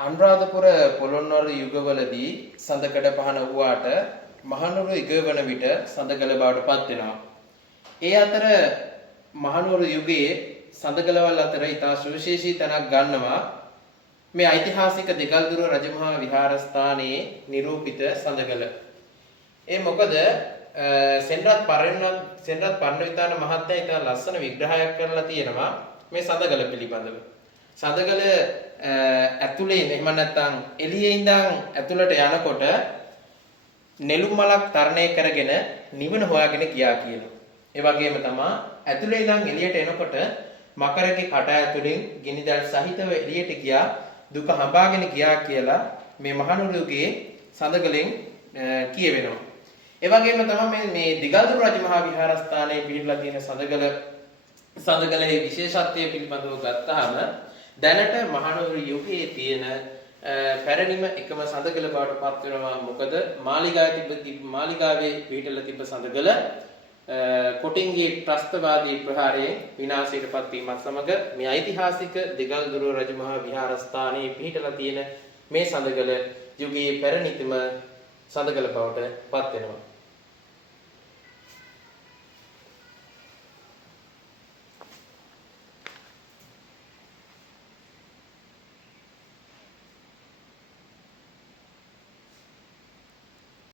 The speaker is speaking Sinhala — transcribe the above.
අනුරාධපුර පොළොන්නරු යුගවලදී සඳකඩ පහන වූාට මහනුවර ඉගවන විට සඳකඩ බවට පත් වෙනවා. ඒ අතර මහනුවර යුගයේ සඳකඩවල අතර ඉතා සුවිශේෂී තැනක් ගන්නවා මේ ඓතිහාසික දෙගල්දුර රජමහා විහාරස්ථානයේ නිරූපිත සඳකඩ. ඒ මොකද සෙන්රත් පරණවිතාන මහත්තයා ඉතා ලස්සන විග්‍රහයක් කරලා තියෙනවා මේ සඳකඩ පිළිබඳව. සඳකඩ ඇතුලේ එහෙම නැත්නම් එළියේ ඉඳන් ඇතුළට යනකොට නෙළුම් මලක් තරණය කරගෙන නිවන හොයාගෙන ගියා කියනවා. ඒ වගේම තමයි ඇතුලේ ඉඳන් එළියට එනකොට මකරගේ කට ඇතුලෙන් ගිනිදල් සහිතව එළියට ගියා දුක හඹාගෙන ගියා කියලා මේ මහනුවර යුගයේ සඳකඩෙන් කියවෙනවා. ඒ වගේම තමයි මේ දිගල්දුර රජමහා විහාරස්ථානයේ පිහිටලා තියෙන සඳකඩේ විශේෂත්වය පිළිබඳව ගත්තාම දැනට මහනුවර යුගයේ තියෙන පැරණිම එකම සඳකඩ බවට පත් වෙනවා. මොකද මාලිගාවේ පිහිටලා තිබ්බ සඳකඩ කොටින්ගේ ත්‍රස්තවාදී ප්‍රහාරයෙන් විනාශයටපත් වීමත් සමග මේ ඓතිහාසික දෙගල්දුර රජමහා විහාරස්ථානයේ පිහිටලා තියෙන මේ සඳකඩ යුගයේ පැරණිතම සඳකඩ බවට පත් වෙනවා.